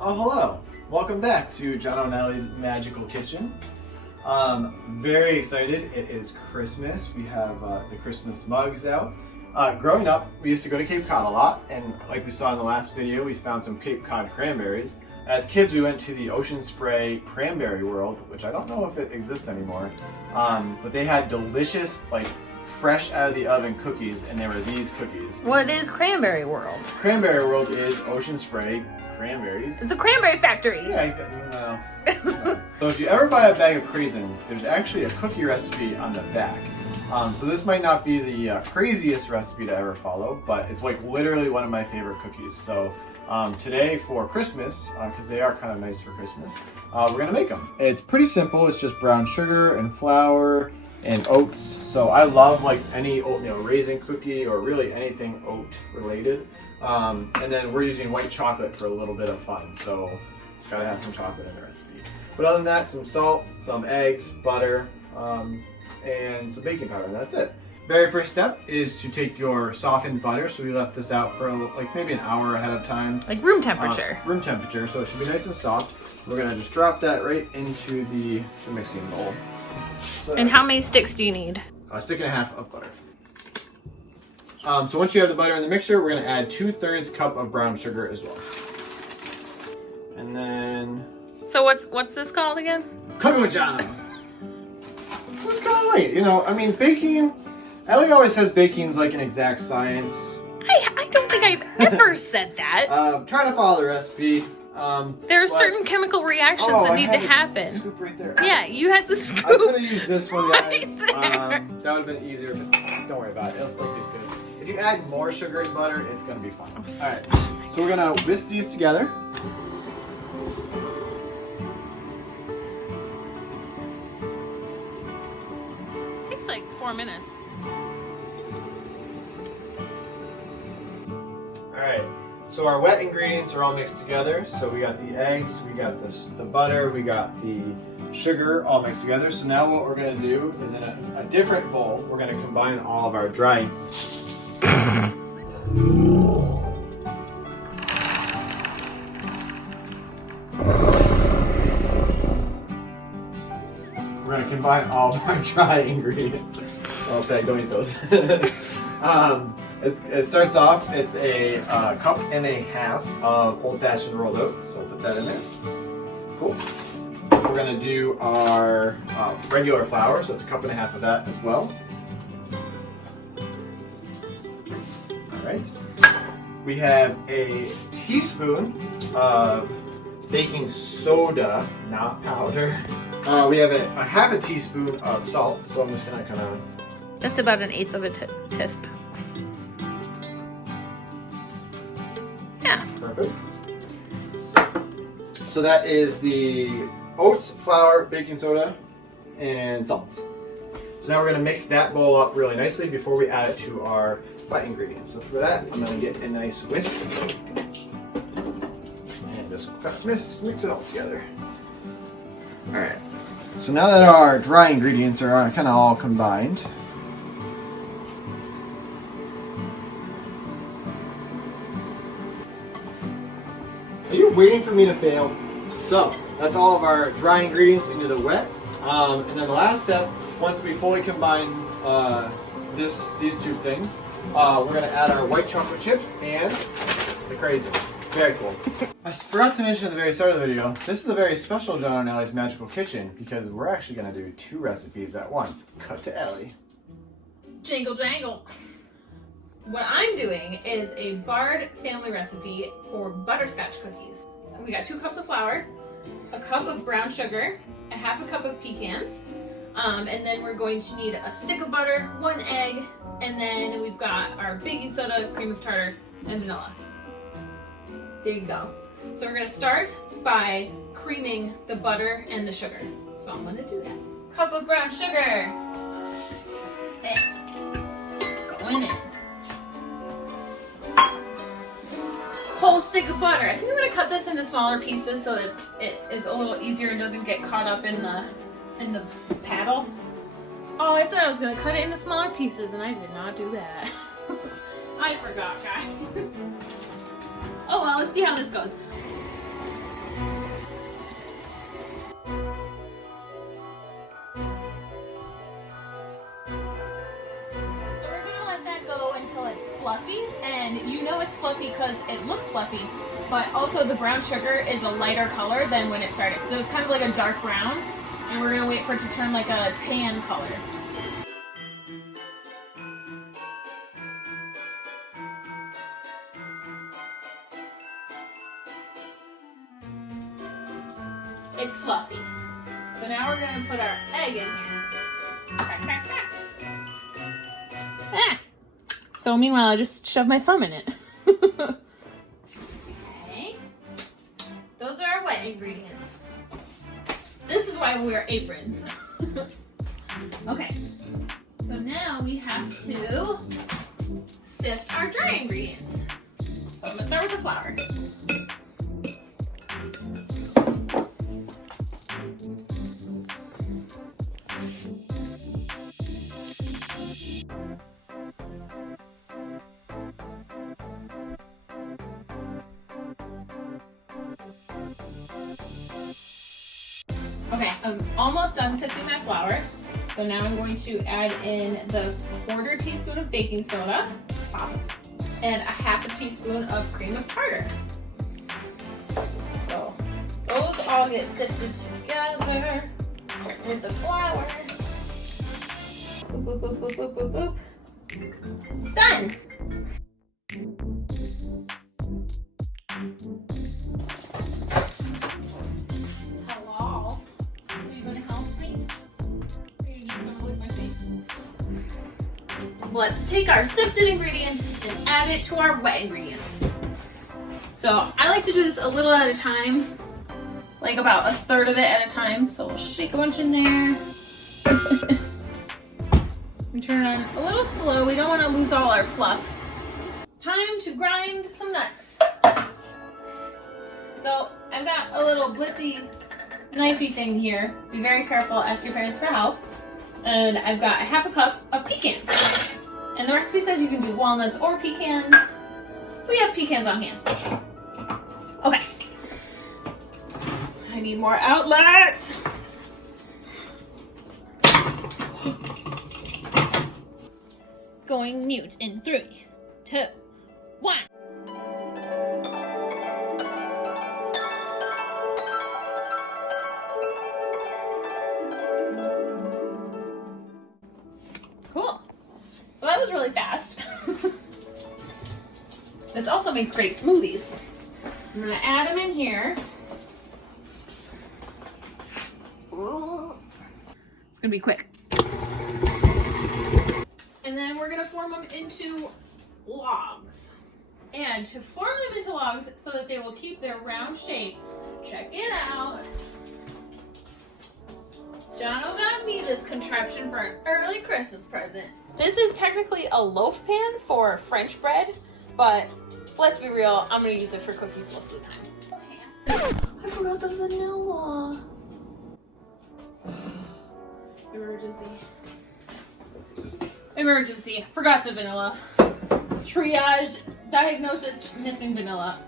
Oh, hello. Welcome back to Jono and Ellie's Magical Kitchen. Very excited. It is Christmas. We have the Christmas mugs out. Growing up, we used to go to Cape Cod a lot, and like we saw in the last video, we found some Cape Cod cranberries. As kids, we went to the Ocean Spray Cranberry World, which I don't know if it exists anymore, but they had delicious, like, fresh out of the oven cookies, and they were these cookies. What is Cranberry World? Cranberry World is Ocean Spray cranberries. It's a cranberry factory. Yeah, exactly. No. So if you ever buy a bag of Craisins, there's actually a cookie recipe on the back. So this might not be the craziest recipe to ever follow, but it's like literally one of my favorite cookies. So today for Christmas, because they are kind of nice for Christmas, we're gonna make them. It's pretty simple. It's just brown sugar and flour and oats. So I love like any oatmeal raisin cookie or really anything oat related. And then we're using white chocolate for a little bit of fun. So it's gotta have some chocolate in the recipe. But other than that, some salt, some eggs, butter, and some baking powder, and that's it. Very first step is to take your softened butter. So we left this out for like maybe an hour ahead of time. Like room temperature. Room temperature, so it should be nice and soft. We're gonna just drop that right into the mixing bowl. So and how many sticks do you need? A stick and a half of butter. So once you have the butter in the mixture, we're gonna add 2/3 cup of brown sugar as well. And then... So what's this called again? Cooking with Jono. It's kind of late, you know. I mean, baking. Ellie always says baking's like an exact science. I don't think I've ever said that. Try to follow the recipe. There are certain chemical reactions that need to happen. Scoop right there. Yeah, you had the scoop. I could have used this one, guys. Right That would have been easier, but don't worry about it. It'll still taste good. If you add more sugar and butter, it's gonna be fine. All right. So we're gonna whisk these together. Takes like 4 minutes. Alright, so our wet ingredients are all mixed together. So we got the eggs, we got the butter, we got the sugar all mixed together. So now what we're going to do is in a different bowl, we're going to combine all of our dry... We're going to combine all of our dry ingredients. Okay, don't eat those. It starts off, it's a cup and a half of old-fashioned rolled oats, so we'll put that in there. Cool. We're going to do our regular flour, so it's a cup and a half of that as well. Alright. We have a teaspoon of baking soda, not powder. We have a half a teaspoon of salt, so I'm just going to kind of... That's about 1/8 of a teaspoon. Yeah. Perfect. So that is the oats, flour, baking soda, and salt. So now we're going to mix that bowl up really nicely before we add it to our wet ingredients. So for that, I'm going to get a nice whisk and just mix it all together. All right. So now that our dry ingredients are kind of all combined, are you waiting for me to fail? So, that's all of our dry ingredients into the wet. And then the last step, once we fully combine these two things, we're going to add our white chocolate chips and the Craisins. Very cool. I forgot to mention at the very start of the video, this is a very special Jono and Ellie's Magical Kitchen because we're actually going to do 2 recipes at once. Cut to Ellie. Jingle jangle. What I'm doing is a Bard family recipe for butterscotch cookies. We got 2 cups of flour, a cup of brown sugar, a half a cup of pecans, and then we're going to need a stick of butter, 1 egg, and then we've got our baking soda, cream of tartar, and vanilla. There you go. So we're going to start by creaming the butter and the sugar. So I'm going to do that. Cup of brown sugar. Go in it. Whole stick of butter. I think I'm going to cut this into smaller pieces so that it is a little easier and doesn't get caught up in the paddle. Oh, I said I was going to cut it into smaller pieces and I did not do that. I forgot, guys. Oh well, let's see how this goes. fluffy, and you know it's fluffy because it looks fluffy, but also the brown sugar is a lighter color than when it started. So it's kind of like a dark brown, and we're gonna wait for it to turn like a tan color. It's fluffy. So now we're gonna put our egg in here. Ah. So meanwhile, I just shoved my thumb in it. Okay. Those are our wet ingredients. This is why we wear aprons. Okay. So now we have to sift our dry ingredients. So I'm gonna start with the flour. Okay, I'm almost done sifting my flour. So now I'm going to add in the 1/4 teaspoon of baking soda, and a 1/2 teaspoon of cream of tartar. So those all get sifted together with the flour. Boop, boop, boop, boop, boop, boop, boop. Done! Hello? Are you gonna help me? Or are you just gonna lick my face? Let's take our sifted ingredients and add it to our wet ingredients. So I like to do this a little at a time, like about 1/3 of it at a time. So we'll shake a bunch in there. We turn it on a little slow. We don't want to lose all our fluff. Time to grind some nuts. So I've got a little blitzy knifey thing here. Be very careful, ask your parents for help. And I've got a 1/2 cup of pecans. And the recipe says you can do walnuts or pecans. We have pecans on hand. Okay. I need more outlets. Going mute in 3, 2, 1. Cool. So that was really fast. This also makes great smoothies. I'm gonna add them in here. It's gonna be quick. And then we're gonna form them into logs. And to form them into logs so that they will keep their round shape, check it out. Jono got me this contraption for an early Christmas present. This is technically a loaf pan for French bread, but let's be real, I'm gonna use it for cookies most of the time. I forgot the vanilla. Emergency. Emergency. Forgot the vanilla. Triage. Diagnosis. Missing vanilla.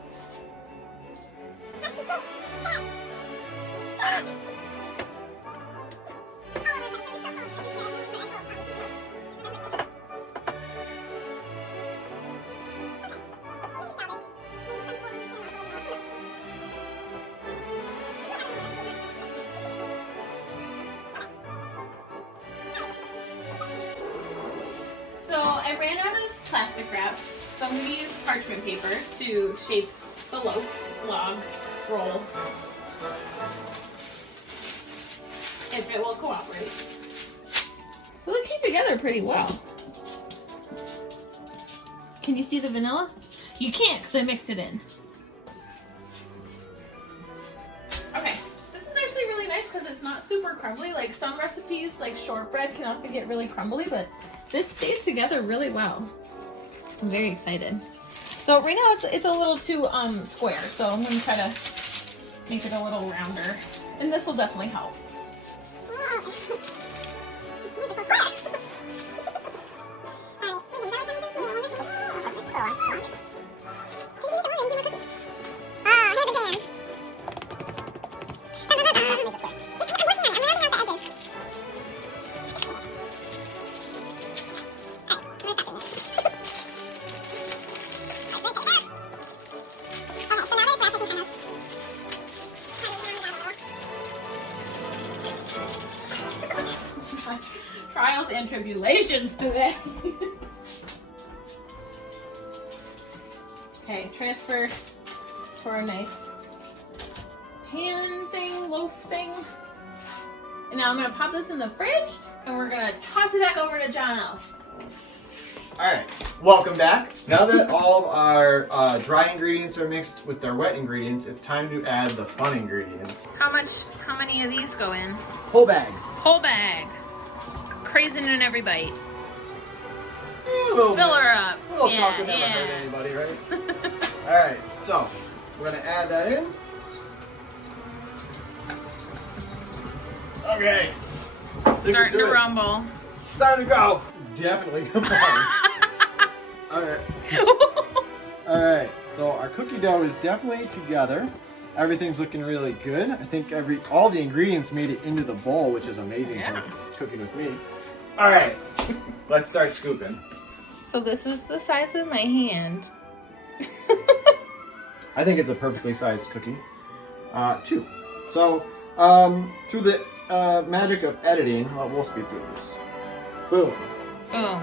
So I ran out of plastic wrap, so I'm going to use parchment paper to shape the loaf, log, roll, if it will cooperate. So they keep together pretty well. Can you see the vanilla? You can't because I mixed it in. Okay, this is actually really nice because it's not super crumbly. Like some recipes, like shortbread, can often get really crumbly, but this stays together really well. I'm very excited. So right now it's a little too square, so I'm gonna try to make it a little rounder, and this will definitely help. Trials and tribulations today. Okay, transfer for a nice pan thing, loaf thing. And now I'm gonna pop this in the fridge and we're gonna toss it back over to Jono. Alright, welcome back. Now that all of our dry ingredients are mixed with their wet ingredients, it's time to add the fun ingredients. How many of these go in? Whole bag. Whole bag. Craisin in every bite. Fill Fill her up. A little chocolate never hurt anybody, right? Alright, so we're gonna add that in. Okay. Starting to rumble. It's time to go. Definitely combined. Alright. Alright, so our cookie dough is definitely together. Everything's looking really good. I think all the ingredients made it into the bowl, which is amazing for cooking with me. Alright, let's start scooping. So this is the size of my hand. I think it's a perfectly sized cookie. 2. So, through the magic of editing, we'll speed through this. Boom. Oh.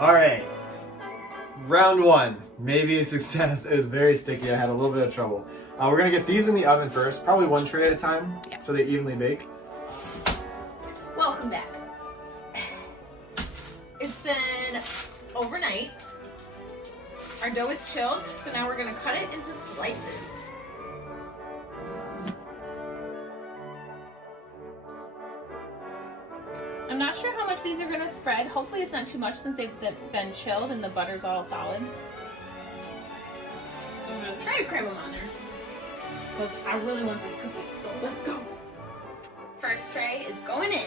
Alright. Round 1. Maybe a success. It was very sticky. I had a little bit of trouble. We're going to get these in the oven first. Probably 1 tray at a time. Yeah. So they evenly bake. Welcome back. It's been overnight. Our dough is chilled, so now we're going to cut it into slices. I'm not sure how much these are going to spread. Hopefully it's not too much since they've been chilled and the butter's all solid. So I'm going to try to cram them on there. But I really want these cookies, so let's go. First tray is going in.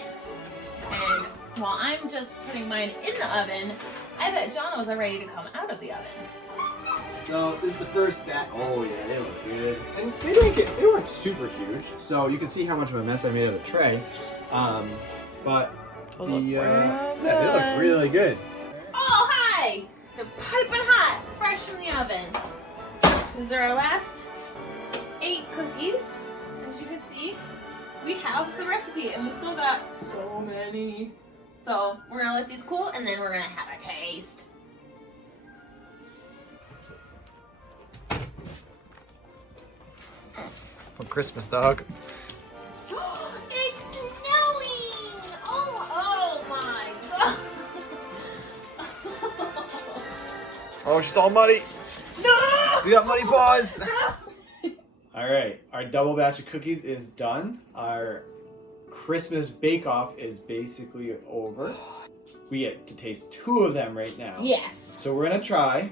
And while I'm just putting mine in the oven, I bet Jono's are ready to come out of the oven. So this is the first batch. Oh yeah, they look good. And they weren't super huge. So you can see how much of a mess I made of the tray. But they look really good. Oh, hi! They're piping hot, fresh from the oven. These are our last 8 cookies. As you can see, we have the recipe and we still got so many. So we're gonna let these cool and then we're gonna have a taste. For Christmas, dog. It's snowing! Oh my god! Oh, she's all muddy. No! You got muddy paws. Alright, our double batch of cookies is done. Our Christmas bake-off is basically over. We get to taste 2 of them right now. Yes. So we're gonna try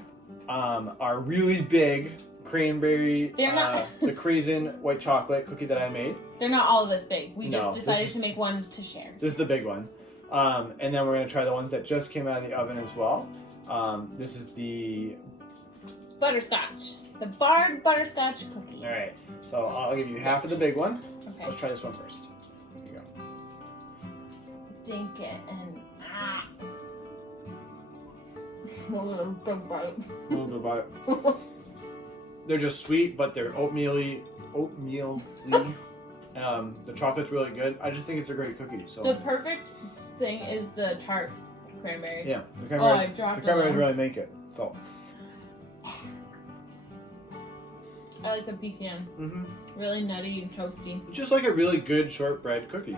our really big cranberry, the Craisin white chocolate cookie that I made. They're not all this big. We No, just decided to make one to share. This is the big one. And then we're gonna try the ones that just came out of the oven as well. This is the Butterscotch. The barred butterscotch cookie. Alright, so I'll give you half of the big one. Okay. Let's try this one first. Here you go. Dink it and a little big bite. A little bit about it. They're just sweet, but they're oatmeal-y. The chocolate's really good. I just think it's a great cookie. So The perfect thing is the tart cranberry. yeah, the I cranberries, dropped the cranberries it. really make it. So. I like the pecan. Mm-hmm. Really nutty and toasty. It's just like a really good shortbread cookie.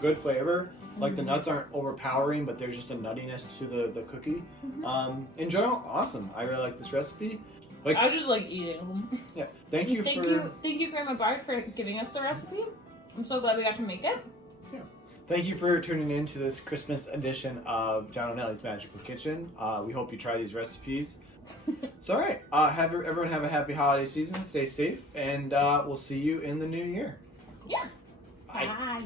Good flavor. Like the nuts aren't overpowering, but there's just a nuttiness to the cookie. Mm-hmm. In general, awesome. I really like this recipe. Like I just like eating them. yeah. Thank you, Thank you, Grandma Bard, for giving us the recipe. I'm so glad we got to make it. Yeah. Thank you for tuning in to this Christmas edition of Jono and Ellie's Magical Kitchen. We hope you try these recipes. So all right, everyone have a happy holiday season. Stay safe, and we'll see you in the new year. Yeah. Bye. Bye.